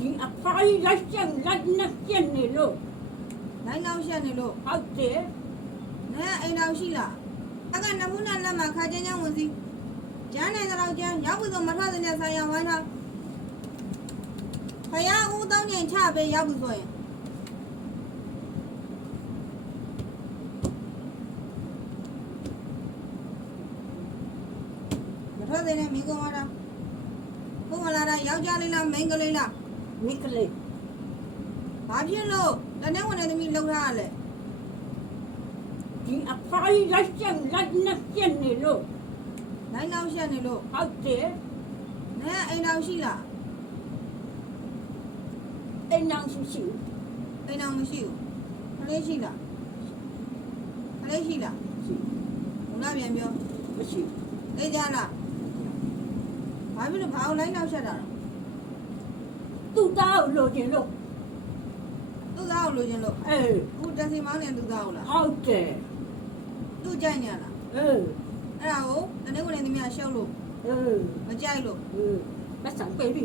ဒီအဖိုးလိုက်ချက်လိုက်နဲ့ကျက်နေလို့ လိုက်နောက်ရှက်နေလို့ ဟုတ်တယ် နဲအိမ်တော်ရှိလားအကနမှုနဲ့လက်မှာခါကျန်းချောင်းဝင်စီကျန်းနေတော့ကျန်းရောက်ပြီဆိုမထွက်တဲ့ဆိုင်ရဝိုင်းထားဖယားဦးတောင်းချိန်ချပေးရောက်ပြီဆိုရင်မထွက်တဲ့မိကုံလာတာဘုမလာတာယောက်ျားလေးလားမိန်းကလေးလား မိကလေး ဘာဖြစ်လို့တနေ့ဝင်နေသမီးလှုပ်ထားရလဲ ဒီအဖိုးလိုက်ချက်လိုက်နဲ့ကျက်နေလို့ လိုက်နောက်ရှက်နေလို့ ဟုတ်တယ် နဲအိမ်တော်ရှိလား အိမ်အောင်ရှိရှိ အိမ်တော်မရှိဘူးခလေးရှိလားခလေးရှိလား ရှိ ဘုရားပြန်ပြော မရှိ သိကြလားဘာဖြစ်လို့ဘာအောင်လိုက်နောက်ရှက်တာလဲ သူ့သားကိုလိုချင်လို့ သူ့သားကိုလိုချင်လို့ အေး အခုတက်စီမောင်းနေသူ့သားကိုလား ဟုတ်တယ် သူ့ကြိုက်ညာလား အေး အဲ့ဒါကိုတနေ့ဝင်နေသမီးကရှုပ်လို့ အေး မကြိုက်လို့ အေးမဆန်ပေးပြီ